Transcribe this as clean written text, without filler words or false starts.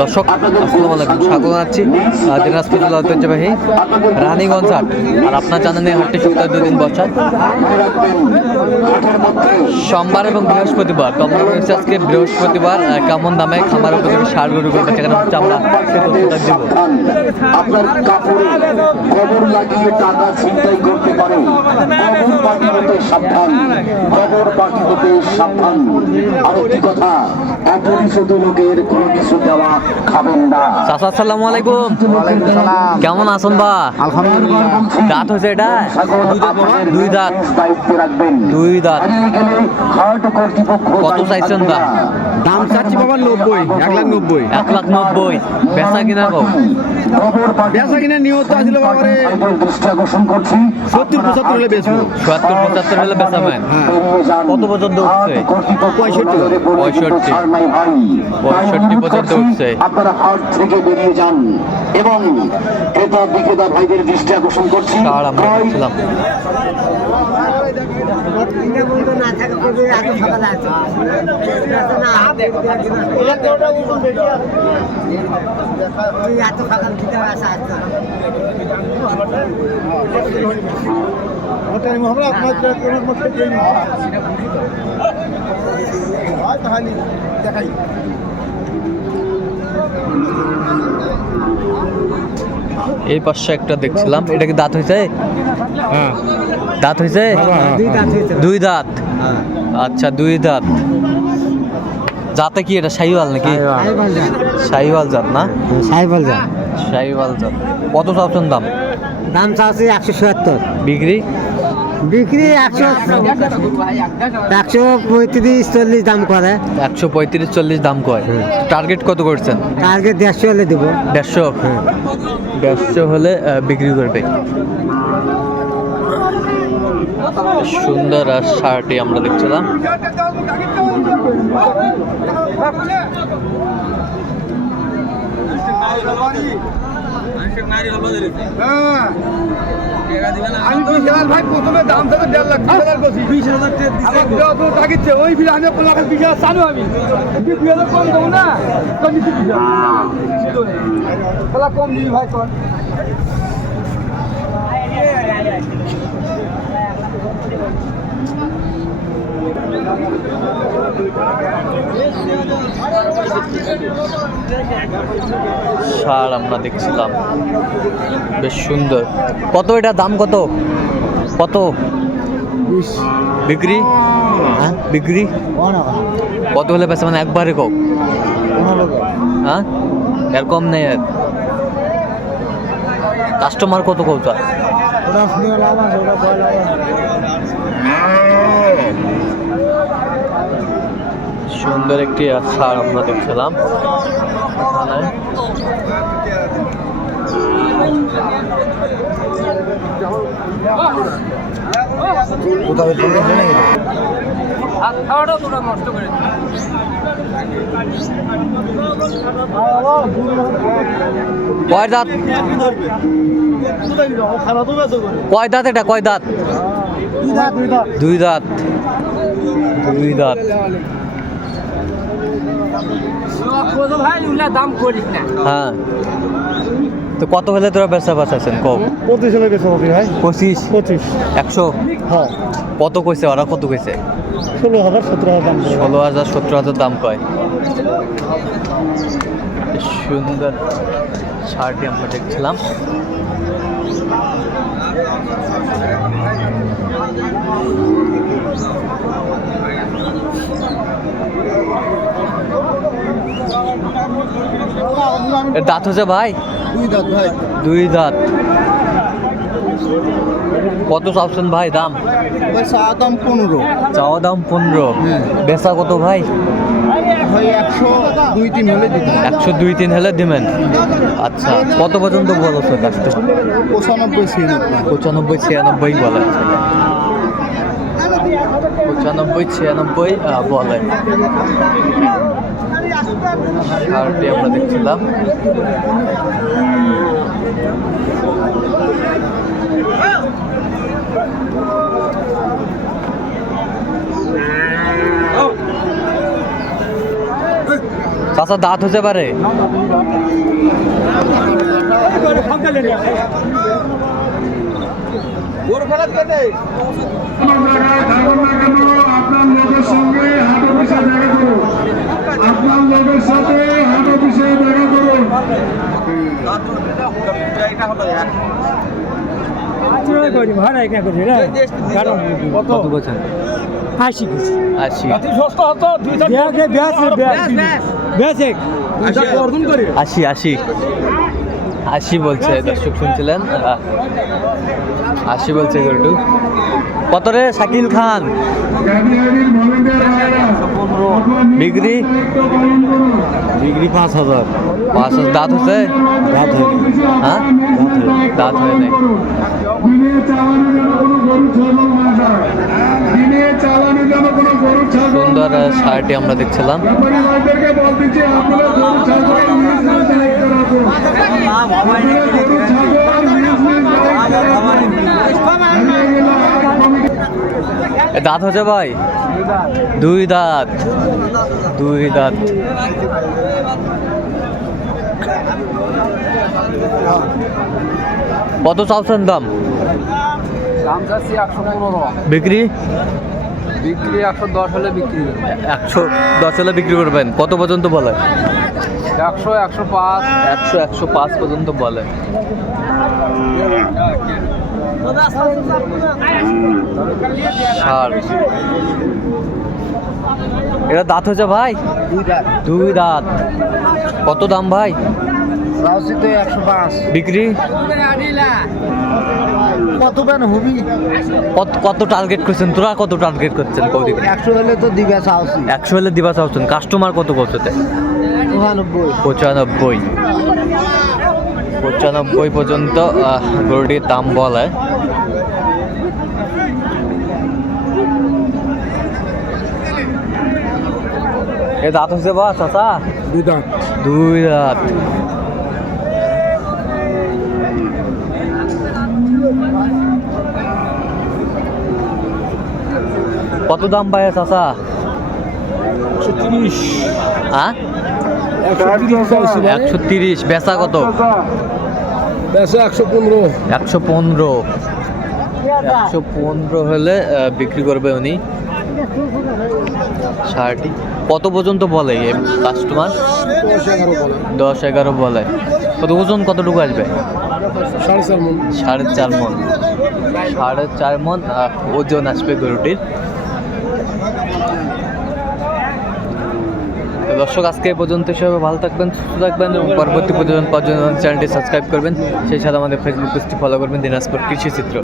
দর্শক আসসালামু আলাইকুম, স্বাগত জানাচ্ছি দিনাজপুর জেলা ঐতিহ্যবাহী রানীগঞ্জ হাট। আর আপনার জানেন এই হাটটি সপ্তাহে 2 দিন বসা, সোমবার এবং বৃহস্পতিবার। তো আমরা রয়েছে আজকে বৃহস্পতিবার। কেমন দামে খামার উপযোগী ষাঁড় গরু করবে সেখানে হচ্ছে আমরা সে তথ্যটা দিব। আপনার কাপড়ে গোবর লাগিয়ে টাকা ছিনতাই করতে পারে, গোবর পাখি হতে সাবধান, গোবর পাখি হতে সাবধান। আরেকটি কথা, অপরিচিত লোকের কোনো কিছু দেওয়া খাবেন না। চাচা আসসালামু আলাইকুম। ওয়ালাইকুম সালাম। কেমন আছেন বা? আলহামদুলিল্লাহ। দাঁত হয়েছে এটা? 2 দাঁত। দায়িত্বে রাখবেন। 2 দাঁত। হাট কর্তৃপক্ষ কত চাইছেন বা? দাম চাচ্ছি বাবা 90, 1,90,000। 1,90,000। বেচা কিনা কও? বেচা কিনা নিয়ত আছিল বাবারে দৃষ্টি আকর্ষণ করছি 70-75 হলে বেচবো। 70-75 হলে বেচাবেন? কত পর্যন্ত উঠছে? 65 পর্যন্ত উঠছে। আপনারা হাট থেকে বেরিয়ে যান এবং ক্রেতা বিক্রেতা ভাইদের দৃষ্টি আকর্ষণ করছি। ষাঁড় আমরা দেখছিলাম। এই পাশে একটা দেখছিলাম, এটা কি দাঁত হয়েছে? হ্যাঁ, দাঁত হয়েছে? 2 দাঁত। আচ্ছা, 2 দাঁত। জাতে কি এটা শাহিওয়াল নাকি? শাহিওয়াল জাত না? সাইবল যা। শাহিওয়াল জাত। কত চাচ্ছেন দাম? দাম চাচ্ছি 170। বিক্রি? বিক্রি 135-40 দাম করে। 135-40 দাম কয়। টার্গেট কত করছেন? টার্গেট 150 হলে দেবো। 150 হলে বিক্রি করবে। সুন্দর আর শার্টটি আমরা দেখছিলাম। আমি 20,000 ভাই প্রথমে দাম থেকে 1.5 লাখ 20,000 করছি। 20,000 আমার দেওয়া তো টাকিচ্ছে ওই ফিরে আমি 20,000 চালু আমি 2,000 কম দেবো না তো নিচ্ছি 20,000 কম দিবি ভাই কর। ষাঁড় আমরা দেখছিলাম, বেশ সুন্দর। কত এটা দাম? কত কত বিক্রি? হ্যাঁ, বিক্রি কত হলে পেছে মানে একবারে কম? হ্যাঁ, এর কম নেই। আর কাস্টমার কত কৌতা? সুন্দর একটি ষাঁড় আমরা দেখছিলাম। কয় দাঁত? কয় দাঁত এটা? কয় দাঁত? 2 দাঁত। 2 দাঁত। হ্যাঁ, তো কত হলে তোরা ব্যবসা বাঁচাচ্ছেন? কম 25 হলে বেচবো ভাই। 25? 100? হ্যাঁ, কত কইছে ওরা? কত কইছে? 16,000-17,000 দাম। 16,000-17,000 দাম কয়। সুন্দর শার্টটি আমরা দেখছিলাম। এর দাঁত হচ্ছে ভাই? 2 দাঁত ভাই। 2 দাঁত। কত চাচ্ছেন ভাই দাম? ভাই চাওয়া দাম 15। চাওয়া দাম 15। বেচা কত ভাই? ভাই 102-3 হলে দিতাম। 102-3 হলে দিবেন? আচ্ছা, কত পর্যন্ত বলছো কাস্টমার? 95-96 বলে। 95-96 বলে। শার্টটি আমরা দেখছিলাম। চাচা দাঁত হতে পারে? আপনার লোকের সঙ্গে হাট অফিসে দেখা করুন। আপনার লোকের সাথে হাট অফিসে দেখা করুন। কত বলছেন? 80 80 বলছে, দর্শক শুনছিলেন। 80 বলছে গরুটু। কত রে শাকিল খান? বিক্রি 5000। 5000 দাঁত হচ্ছে? হ্যাঁ, দাঁত হয় নাই। সুন্দর শার্টটি আমরা দেখছিলাম। দাঁত হচ্ছে ভাই? 2 দাঁত। কত চাচ্ছেন দাম? বিক্রি 110 হলে বিক্রি 110 হলে বিক্রি করবেন। কত পর্যন্ত বলে? 100 105 পর্যন্ত বলে। এটা দাঁত হচ্ছে ভাই? 2 দাঁত। কত দাম ভাই? 105। বিক্রি কত বেন হবি? কত টার্গেট করছেন তোরা? কত টার্গেট করছেন? 100 হলে তো দিবে চাওছি। 100 হলে দিবা চাচ্ছেন। কাস্টমার কত করতে? 95 পর্যন্ত গরুটির দাম বলে। এ দাঁত হচ্ছে বা চাচা? 2 দাঁত। কত দাম পায় চাচা? 130। হ্যাঁ, 130। বেচা কত? বেচা 115। 115 হলে বিক্রি করবে উনি শার্টটি। কত পর্যন্ত বলে কাস্টমার? 10-11 বলে। কত ওজন কতটুকু আসবে? 4.5 মণ। 4.5 মণ ওজন আসবে গরুটির। দর্শক আজকে এই পর্যন্ত। সবাই ভালো থাকবেন, সুস্থ থাকবেন এবং পরবর্তী পর্যন্ত চ্যানেলটি সাবস্ক্রাইব করবেন। সেই সাথে আমাদের ফেসবুক পেজটি ফলো করবেন, দিনাজপুর কৃষি চিত্র।